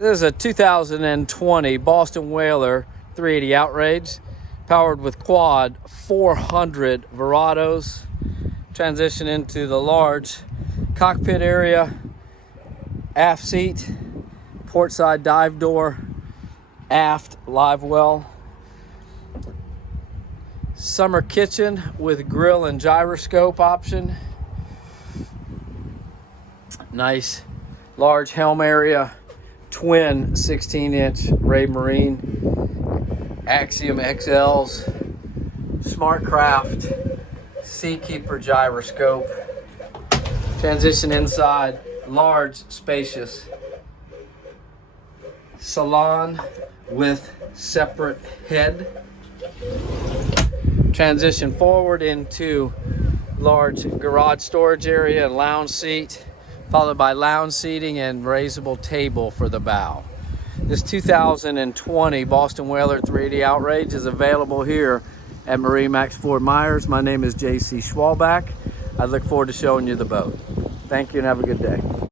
This is a 2020 Boston Whaler 380 Outrage, powered with quad 400 Verados. Transition into the large cockpit area, aft seat, port side dive door, aft live well, summer kitchen with grill and gyroscope option, nice large helm area, twin 16-inch Marine Axiom XLs, SmartCraft, SeaKeeper Gyroscope. Transition inside, large, spacious salon with separate head. Transition forward into large garage storage area and lounge seat, followed by lounge seating and raisable table for the bow. This 2020 Boston Whaler 380 Outrage is available here at MarineMax Ft Myers. My name is JC Schwalbach. I look forward to showing you the boat. Thank you and have a good day.